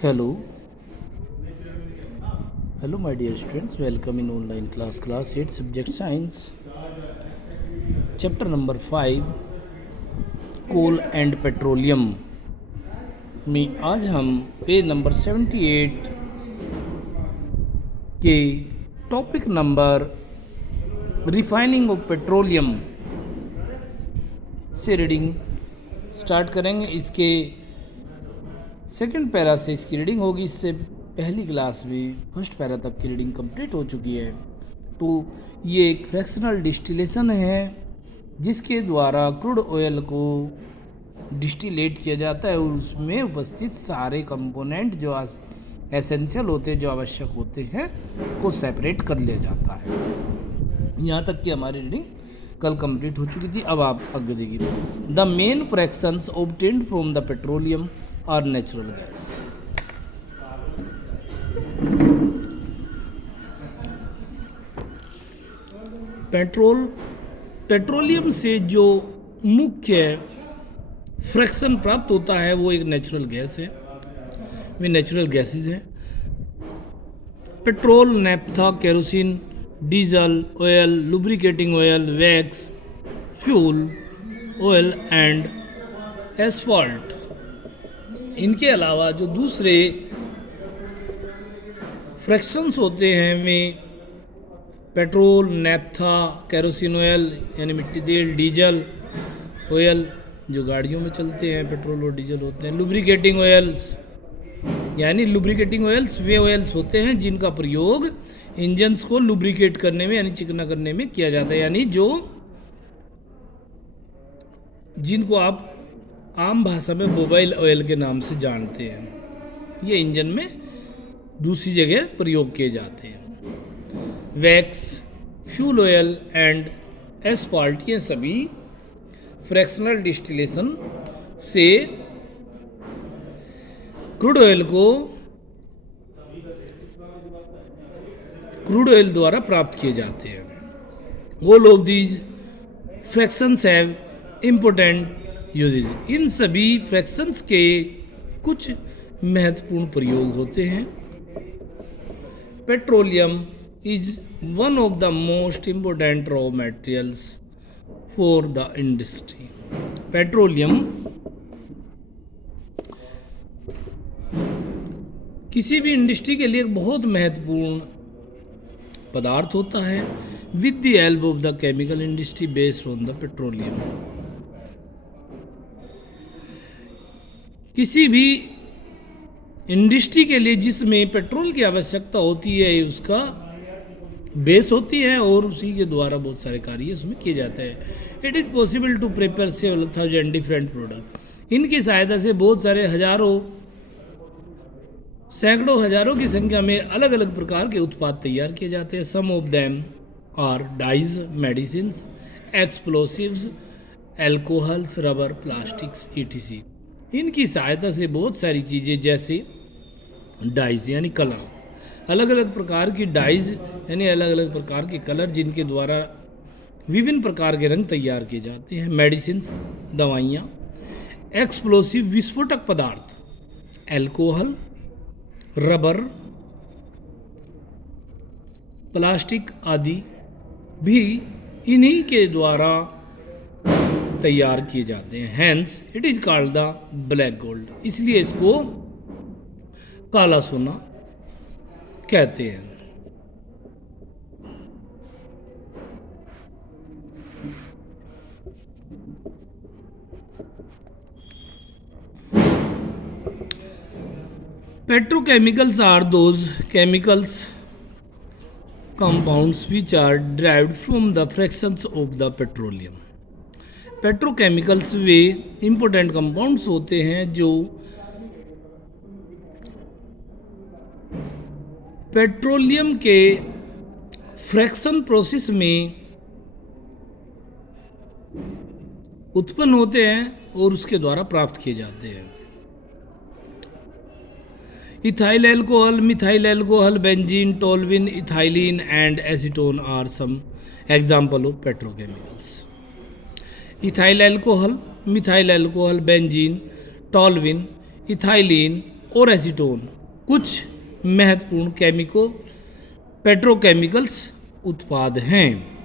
Hello, hello, my dear students. Welcome in online class 8 subject science, chapter number 5, coal and petroleum में आज हम page number 78 के topic number refining of petroleum से reading start करेंगे। इसके second para से इसकी रीडिंग होगी। इससे पहली क्लास में फर्स्ट पैरा तक की रीडिंग कंप्लीट हो चुकी है। तो ये एक फ्रैक्शनल डिस्टिलेशन है जिसके द्वारा क्रूड ऑयल को डिस्टिलेट किया जाता है और उसमें उपस्थित सारे कंपोनेंट जो एसेंशियल होते हैं, जो आवश्यक होते हैं, को सेपरेट कर लिया जाता है। यहाँ तक की हमारी रीडिंग कल कंप्लीट हो चुकी थी। अब आप आगे देखिए। The main fractions obtained from the petroleum और नेचुरल गैस। पेट्रोलियम से जो मुख्य फ्रैक्शन प्राप्त होता है वो एक नेचुरल गैस है, वे नेचुरल गैसेस हैं। Petrol, naphtha, kerosene, diesel oil, lubricating oil, wax, fuel oil and asphalt. इनके अलावा जो दूसरे फ्रैक्शंस होते हैं वे पेट्रोल, नैफ्था, केरोसिन ऑयल यानी मिट्टी तेल, डीजल ऑयल जो गाड़ियों में चलते हैं, पेट्रोल और डीजल होते हैं। लुब्रिकेटिंग ऑयल्स यानी लुब्रिकेटिंग ऑयल्स वे ऑयल्स होते हैं जिनका प्रयोग इंजन्स को लुब्रिकेट करने में यानी चिकना करने में किया जाता है, यानी जिनको आप आम भाषा में मोबाइल ऑयल के नाम से जानते हैं। ये इंजन में दूसरी जगह प्रयोग किए जाते हैं। Wax, fuel oil and asphalt ये सभी फ्रैक्शनल डिस्टिलेशन से क्रूड ऑयल द्वारा प्राप्त किए जाते हैं। All of these fractions have important uses. इन सभी फ्रैक्शंस के कुछ महत्वपूर्ण प्रयोग होते हैं। Petroleum is one of the most important raw materials for the industry. Petroleum किसी भी इंडस्ट्री के लिए एक बहुत महत्वपूर्ण पदार्थ होता है। With the help of the chemical industry based on the petroleum. किसी भी इंडस्ट्री के लिए जिसमें पेट्रोल की आवश्यकता होती है उसका बेस होती है और उसी के द्वारा बहुत सारे कार्य उसमें किए जाते हैं। It is possible to prepare several thousand different product. इनकी सहायता से बहुत सारे सैकड़ों हजारों की संख्या में अलग अलग प्रकार के उत्पाद तैयार किए जाते हैं। Some of them are dyes, medicines, explosives, alcohols, rubber, plastics etc। इनकी सहायता से बहुत सारी चीज़ें जैसे डाइज यानी कलर, अलग अलग प्रकार की डाइज यानी अलग अलग प्रकार के कलर जिनके द्वारा विभिन्न प्रकार के रंग तैयार किए जाते हैं। मेडिसिन्स दवाइयाँ, एक्सप्लोसिव विस्फोटक पदार्थ, एल्कोहल, रबर, प्लास्टिक आदि भी इन्हीं के द्वारा तैयार किए जाते हैं। Hence it is called the black gold. इसलिए इसको काला सोना कहते हैं। Petrochemicals are those chemicals compounds which are derived from the fractions of the petroleum। Petrochemicals way important compounds होते हैं जो पेट्रोलियम के फ्रैक्शन प्रोसेस में उत्पन्न होते हैं और उसके द्वारा प्राप्त किए जाते हैं। Ethyl alcohol, methyl alcohol, benzene, toluene, ethylene and acetone are some example of petrochemicals. Ethyl alcohol, methyl alcohol, benzene, toluene, ethylene और एसीटोन कुछ महत्वपूर्ण पेट्रोकेमिकल्स उत्पाद हैं।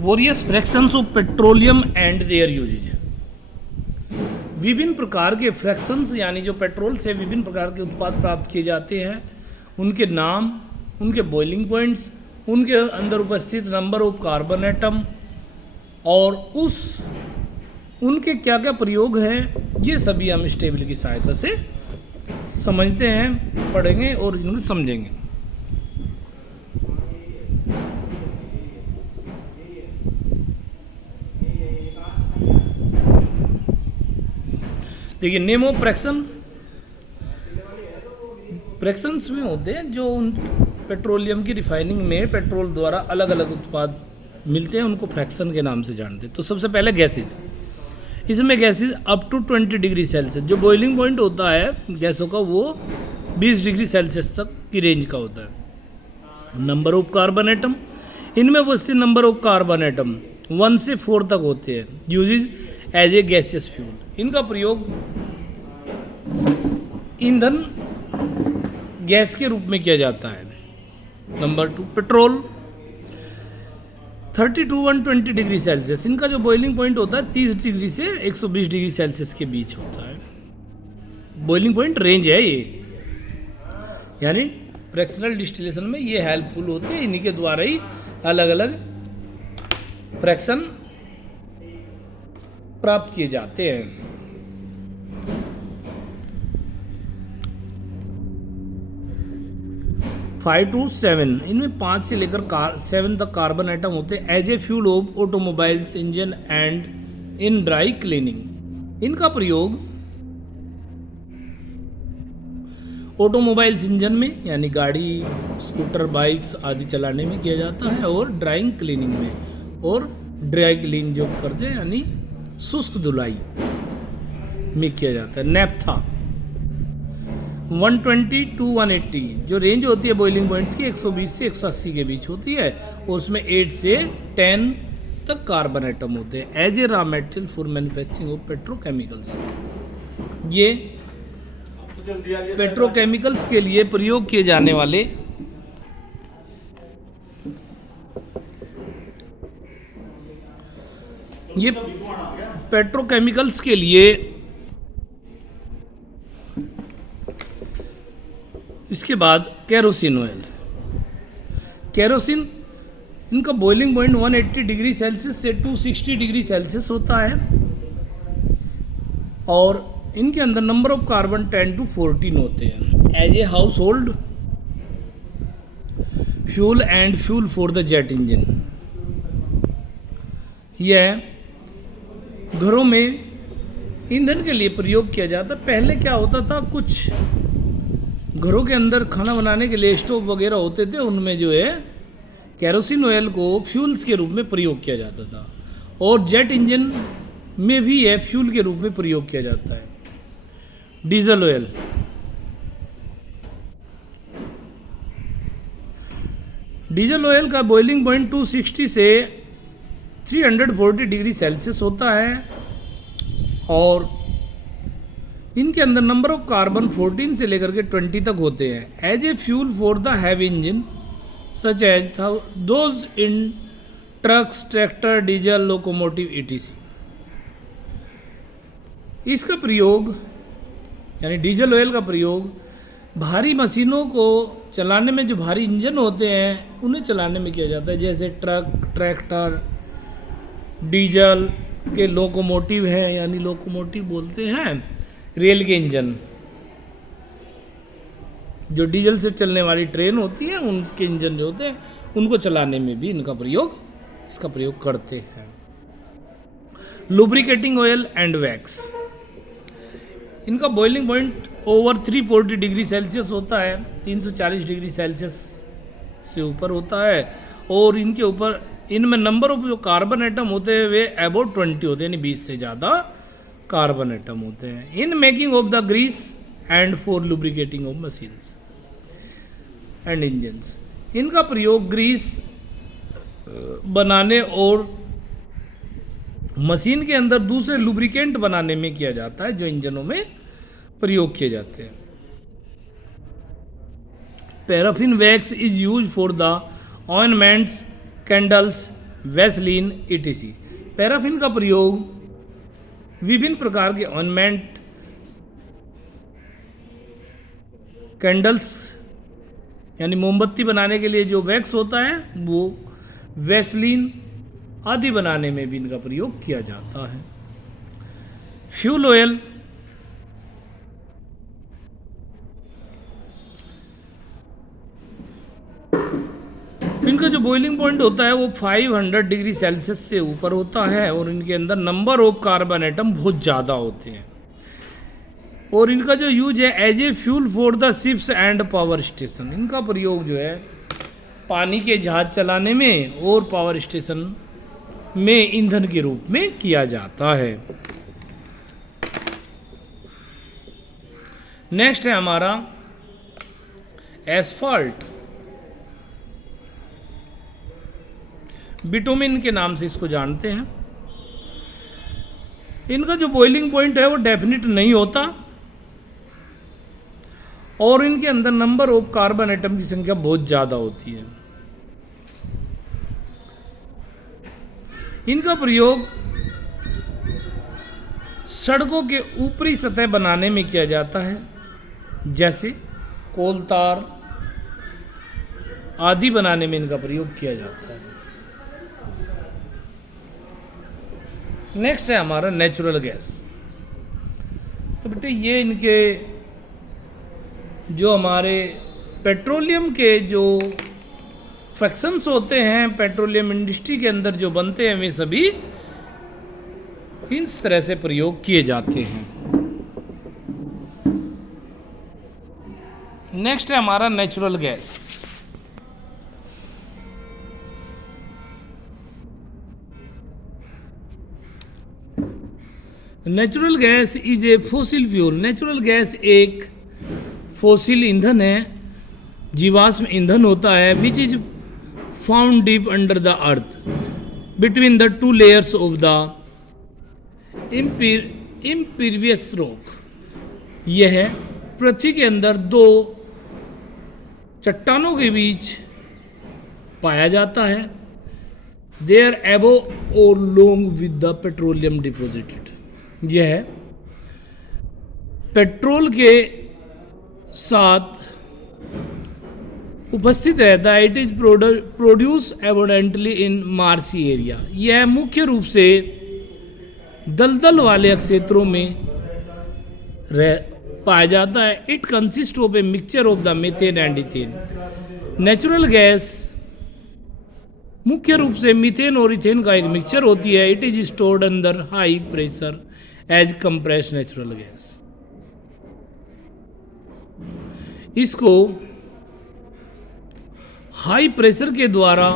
Various fractions of petroleum and their uses. विभिन्न प्रकार के फ्रैक्शंस यानी जो पेट्रोल से विभिन्न प्रकार के उत्पाद प्राप्त किए जाते हैं, उनके नाम, उनके बॉइलिंग पॉइंट्स, उनके अंदर उपस्थित नंबर ऑफ कार्बन एटम और उनके क्या क्या प्रयोग हैं, ये सभी हम इस टेबल की सहायता से समझते हैं, पढ़ेंगे और इनको समझेंगे। देखिए, नेम ऑफ फ्रैक्शंस में होते हैं जो उन पेट्रोलियम की रिफाइनिंग में पेट्रोल द्वारा अलग अलग उत्पाद मिलते हैं, उनको फ्रैक्शन के नाम से जानते हैं। तो सबसे पहले गैसेस, इसमें gases up to 20 degree Celsius, जो बॉइलिंग पॉइंट होता है गैसों का वो 20 डिग्री सेल्सियस तक की रेंज का होता है। नंबर ऑफ कार्बन एटम, इनमें उपस्थित नंबर ऑफ कार्बन एटम 1 से 4 तक होते हैं। Uses as a gaseous fuel, इनका प्रयोग ईंधन गैस के रूप में किया जाता है। Number 2 petrol 30 to 120 degree Celsius, इनका जो बॉइलिंग पॉइंट होता है 30 डिग्री से 120 डिग्री सेल्सियस के बीच होता है। बॉइलिंग पॉइंट रेंज है ये, यानी फ्रैक्शनल डिस्टिलेशन में ये हेल्पफुल होते हैं, इन्हीं के द्वारा ही अलग अलग फ्रैक्शन प्राप्त किए जाते हैं। फाइव टू 7, इनमें 5 से लेकर 7 तक कार्बन आइटम होते हैं as a fuel of automobiles engine and in dry cleaning. इनका प्रयोग ऑटोमोबाइल्स इंजन में यानी गाड़ी, स्कूटर, बाइक्स आदि चलाने में किया जाता है और ड्राइंग क्लीनिंग में, और ड्राई क्लीन जो करते हैं यानी शुष्क धुलाई में किया जाता है। नेफ्था 120 to 180, जो रेंज होती है बॉइलिंग पॉइंट्स की 120 से 180 के बीच होती है, और उसमें 8 से 10 तक कार्बन आइटम होते हैं as a raw material for manufacturing of petrochemicals. ये पेट्रोकेमिकल्स के लिए प्रयोग किए जाने वाले ये पेट्रोकेमिकल्स के लिए इसके बाद केरोसिन ऑयल। केरोसिन, इनका बॉइलिंग पॉइंट 180 डिग्री सेल्सियस से 260 डिग्री सेल्सियस होता है, और इनके अंदर नंबर ऑफ कार्बन 10 to 14 होते हैं as a household fuel and fuel for the jet engine. यह घरों में ईंधन के लिए प्रयोग किया जाता। पहले क्या होता था, कुछ घरों के अंदर खाना बनाने के लिए स्टोव वगैरह होते थे, उनमें जो है केरोसिन ऑयल को फ्यूल्स के रूप में प्रयोग किया जाता था, और जेट इंजन में भी यह फ्यूल के रूप में प्रयोग किया जाता है। डीजल ऑयल, डीजल ऑयल का बॉइलिंग पॉइंट 260 से 340 डिग्री सेल्सियस होता है, और इनके अंदर नंबर ऑफ कार्बन 14 से लेकर के 20 तक होते हैं as a fuel for the heavy engine such as those in trucks, tractor, diesel, locomotive etc। इसका प्रयोग यानी डीजल ऑयल का प्रयोग भारी मशीनों को चलाने में, जो भारी इंजन होते हैं उन्हें चलाने में किया जाता है, जैसे ट्रक, ट्रैक्टर, डीजल के लोकोमोटिव हैं, यानी लोकोमोटिव बोलते हैं रेल के इंजन, जो डीजल से चलने वाली ट्रेन होती है उनके इंजन जो होते हैं उनको चलाने में भी इसका प्रयोग करते हैं। लुब्रिकेटिंग ऑयल एंड वैक्स, इनका boiling point over 340 degree Celsius होता है, 340 डिग्री सेल्सियस से ऊपर होता है, और इनके ऊपर इनमें नंबर ऑफ जो कार्बन एटम होते हैं वे अबाउट 20 होते हैं, यानी 20 से ज़्यादा कार्बन एटम होते हैं। In making of the grease and for lubricating of machines and engines, इनका प्रयोग ग्रीस बनाने और मशीन के अंदर दूसरे लुब्रिकेंट बनाने में किया जाता है, जो इंजनों में प्रयोग किए जाते हैं। Paraffin wax is use for the ointments, candles, vaseline etc. Paraffin का प्रयोग विभिन्न प्रकार के ऑर्नामेंट, कैंडल्स यानी मोमबत्ती बनाने के लिए जो वैक्स होता है वो, वैसलीन आदि बनाने में भी इनका प्रयोग किया जाता है। फ्यूल ऑयल, इनका जो बॉइलिंग पॉइंट होता है वो 500 डिग्री सेल्सियस से ऊपर होता है और इनके अंदर नंबर ऑफ कार्बन एटम बहुत ज़्यादा होते हैं। और इनका जो यूज है as a fuel for the ships and power station, इनका प्रयोग जो है पानी के जहाज चलाने में और पावर स्टेशन में ईंधन के रूप में किया जाता है। नेक्स्ट है हमारा एस्फाल्ट, बिटुमिन के नाम से इसको जानते हैं। इनका जो बॉइलिंग पॉइंट है वो डेफिनिट नहीं होता और इनके अंदर नंबर ऑफ कार्बन एटम की संख्या बहुत ज़्यादा होती है। इनका प्रयोग सड़कों के ऊपरी सतह बनाने में किया जाता है, जैसे कोलतार आदि बनाने में इनका प्रयोग किया जाता है। नेक्स्ट है हमारा नेचुरल गैस। तो बेटे ये इनके जो हमारे पेट्रोलियम के जो फ्रैक्शंस होते हैं पेट्रोलियम इंडस्ट्री के अंदर जो बनते हैं वे सभी इस तरह से प्रयोग किए जाते हैं। नेक्स्ट है हमारा natural gas. Natural gas is a fossil fuel. Natural gas एक फोसिल ईंधन है, जीवाश्म ईंधन होता है, which is found deep under the earth between the two layers of the imperious rock. यह पृथ्वी के अंदर दो चट्टानों के बीच पाया जाता है। दे are above along with the petroleum deposited. यह पेट्रोल के साथ उपस्थित रहता है। It is produce abundantly in marshy area. यह मुख्य रूप से दलदल वाले क्षेत्रों में पाया जाता है। It consist of a mixture of the methane and ethane. Natural gas मुख्य रूप से मीथेन और इथेन का एक मिक्सचर होती है। It is stored under high pressure as compressed natural gas. इसको हाई प्रेशर के द्वारा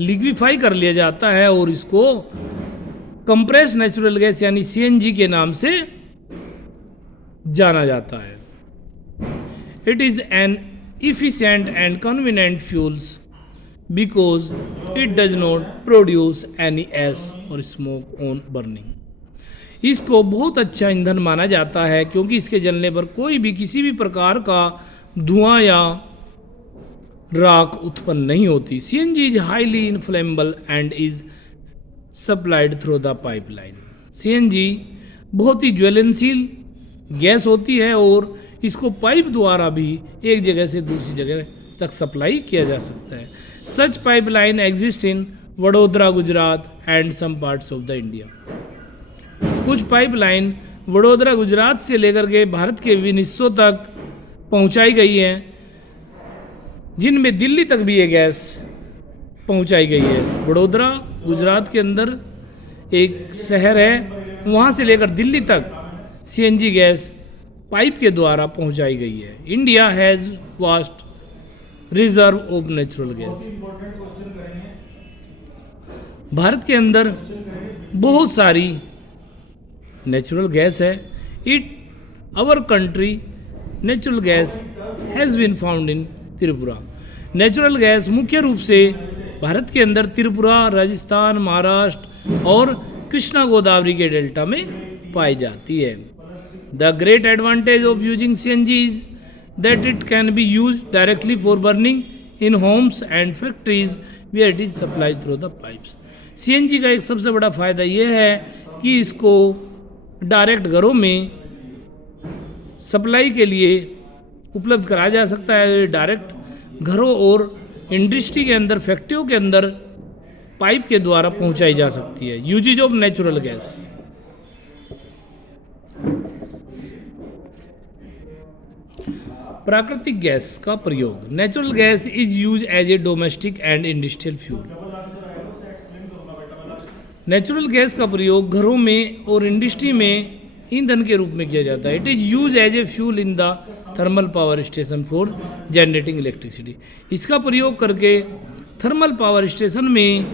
लिक्विफाई कर लिया जाता है और इसको कंप्रेस नेचुरल गैस यानी सीएनजी के नाम से जाना जाता है। It is an efficient and convenient fuels because it does not produce any ash or smoke on burning. इसको बहुत अच्छा ईंधन माना जाता है क्योंकि इसके जलने पर कोई भी किसी भी प्रकार का धुआं या राख उत्पन्न नहीं होती। CNG is highly inflammable and is supplied through the pipeline. CNG बहुत ही ज्वलनशील गैस होती है और इसको पाइप द्वारा भी एक जगह से दूसरी जगह तक सप्लाई किया जा सकता है। Such pipeline exist in Vadodara, Gujarat and some parts of the India. कुछ पाइपलाइन वडोदरा, गुजरात से लेकर के भारत के विभिन्न हिस्सों तक पहुंचाई गई हैं, जिनमें दिल्ली तक भी ये गैस पहुंचाई गई है। वडोदरा गुजरात के अंदर एक शहर है, वहाँ से लेकर दिल्ली तक सीएनजी गैस पाइप के द्वारा पहुंचाई गई है। India has vast reserve of natural gas. Bharat के अंदर बहुत सारी नेचुरल गैस है। Our country natural gas has been found in Tripura. Natural gas मुख्य रूप से भारत के अंदर त्रिपुरा, राजस्थान, महाराष्ट्र और कृष्णा गोदावरी के डेल्टा में पाई जाती है। The great advantage of using CNG is that it can be use directly for burning in homes and factories where it is supplied through the pipes. CNG का एक सबसे बड़ा फ़ायदा यह है कि इसको डायरेक्ट घरों में सप्लाई के लिए उपलब्ध कराया जा सकता है। डायरेक्ट घरों और इंडस्ट्री के अंदर, फैक्ट्रियों के अंदर पाइप के द्वारा पहुंचाई जा सकती है। Uses of natural gas. प्राकृतिक गैस का प्रयोग। Natural gas is use as a domestic and industrial fuel. Natural gas का प्रयोग घरों में और इंडस्ट्री में ईंधन के रूप में किया जाता है। It is use as a fuel in the thermal power station for generating electricity. इसका प्रयोग करके थर्मल पावर स्टेशन में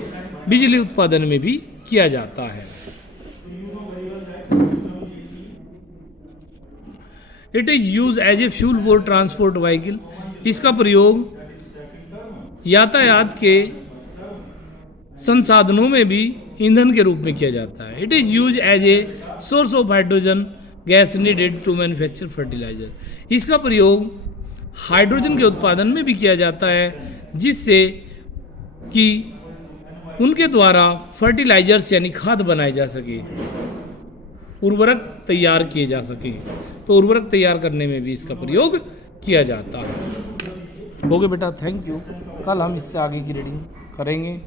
बिजली उत्पादन में भी किया जाता है। It is use as a fuel for transport vehicle. इसका प्रयोग यातायात के संसाधनों में भी ईंधन के रूप में किया जाता है। It is use as a source of hydrogen gas needed to manufacture fertiliser. इसका प्रयोग हाइड्रोजन के उत्पादन में भी किया जाता है, जिससे कि उनके द्वारा फर्टिलाइजर्स यानी खाद बनाए जा सके, उर्वरक तैयार किए जा सके। तो उर्वरक तैयार करने में भी इसका प्रयोग किया जाता है। हो गया बेटा, थैंक यू। कल हम इससे आगे की रीडिंग करेंगे।